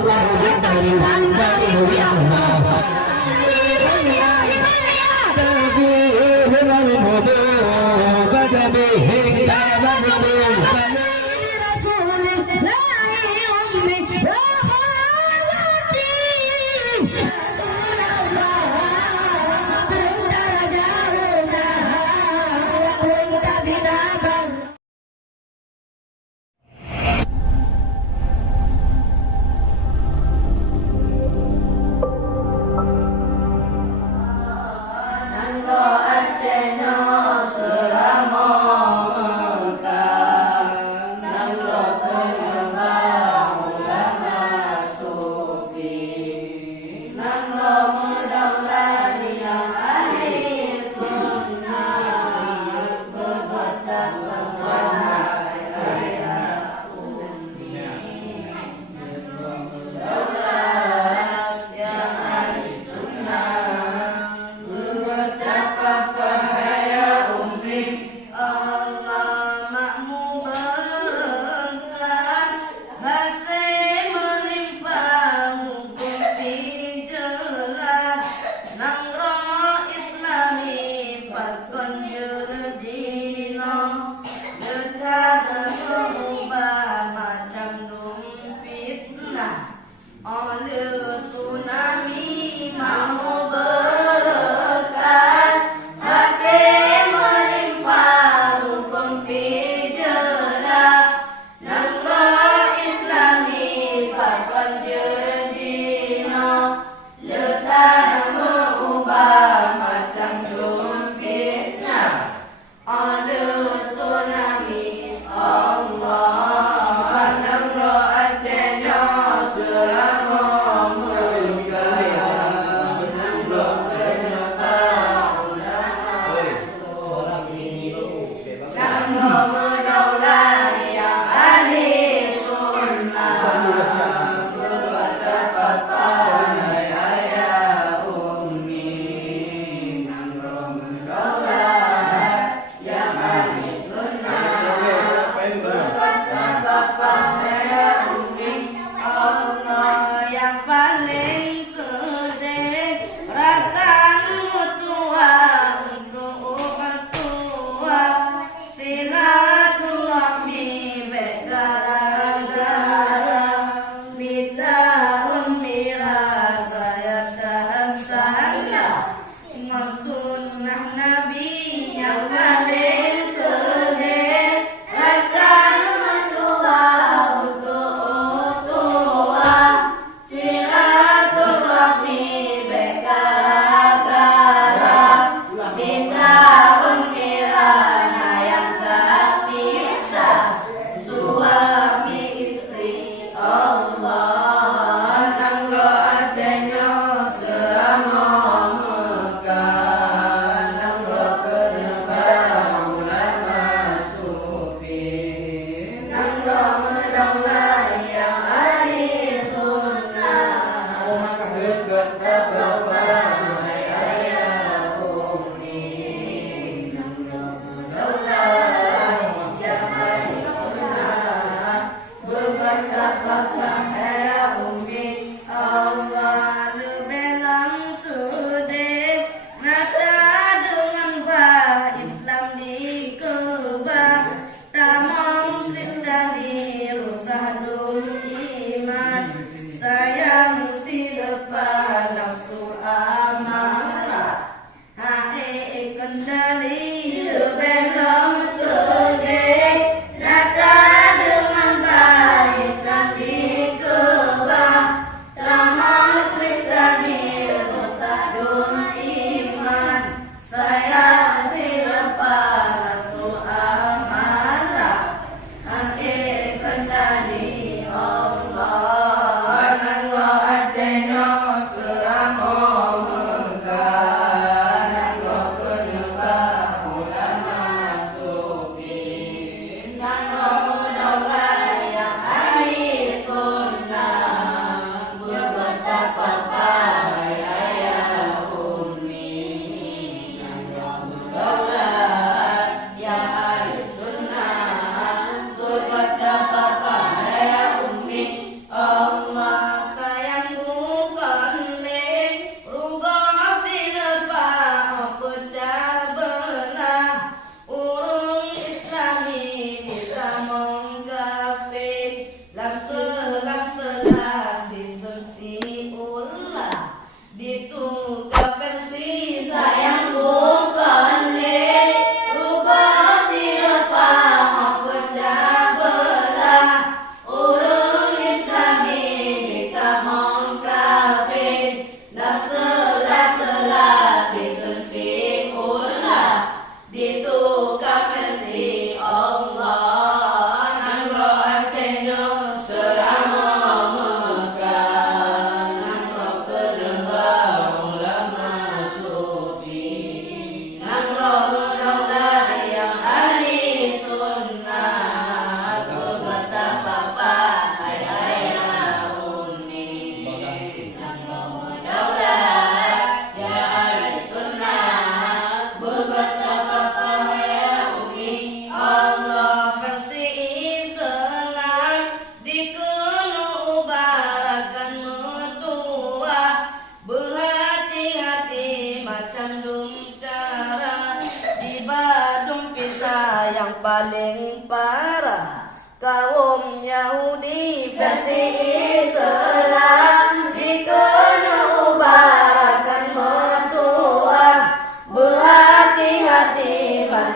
Allah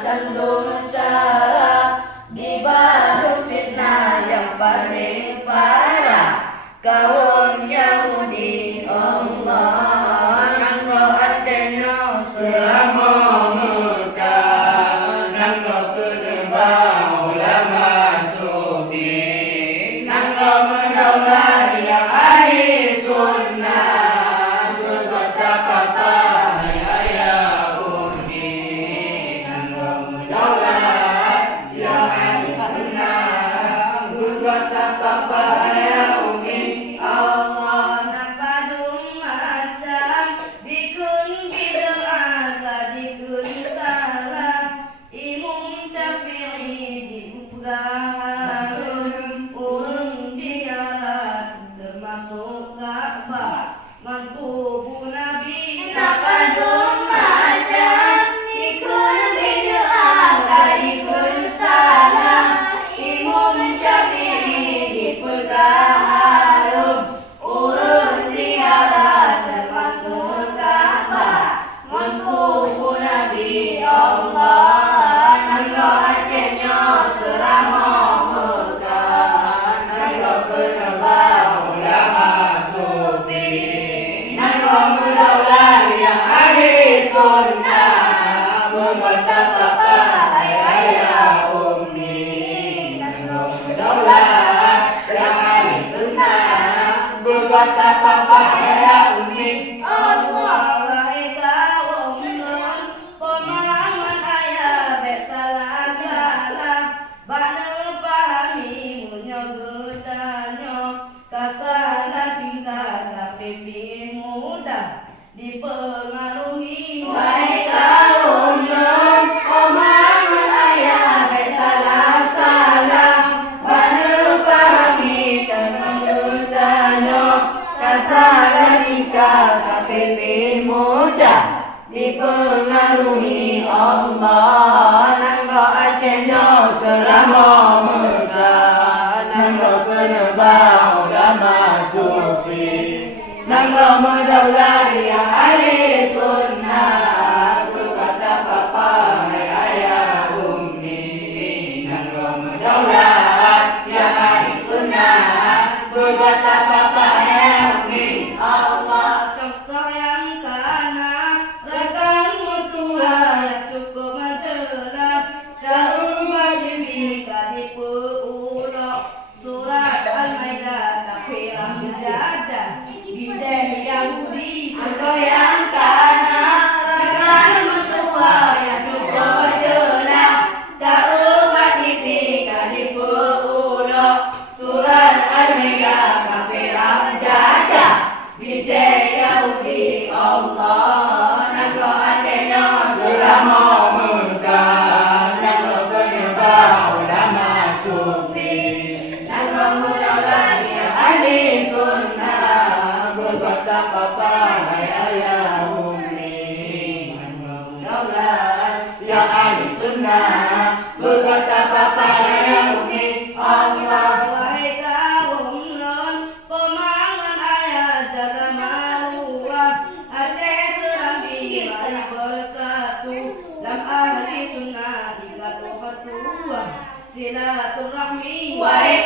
Sandung cara dibadu fitnah yang paling parah kaum Yahudi Allah nang lo acehnya selama Mekah nang lo kedua ulama sufi nang lo mendaulat yang ahli sunnah berkata kata kata papa ya umi Allah kaum non pemahaman ayah bek salah bana pahami munyo getanyo kasala tingkah tapi mudah dipengaruhi wahai kaum non pemahaman ayah bek salah bana pahami kasar nikah KPP muda dipengaruhi Allah nang lo acehnya selama Mekah nang lo penebang ulama sufi nang lo mendaulat yang ahli sunnah berkata papa hai ayah umi nang lo mendaulat yang ahli sunnah berkata papa Allah contoh yang kanan rekan mutua cukup majelas dalam wajib kadipu ulo surat Al-Maidah kafirah sejadah bijai Yahudi contoh yang kanan rekan mutua cukup majelas dalam wajib kadipu ulo surat Al-Maidah kafirah sejadah bijai Yahudi Allah nang lo acehnya selama Mekah nang lo penyembah ulama sufi nang lo mendaulat yang ahli sunnah berkata papa hai ayah umi nang lo mendaulat yang ahli sunnah berkata papa ayah umi Allah ahli sunnah tiga tohatua silaturahmi wahai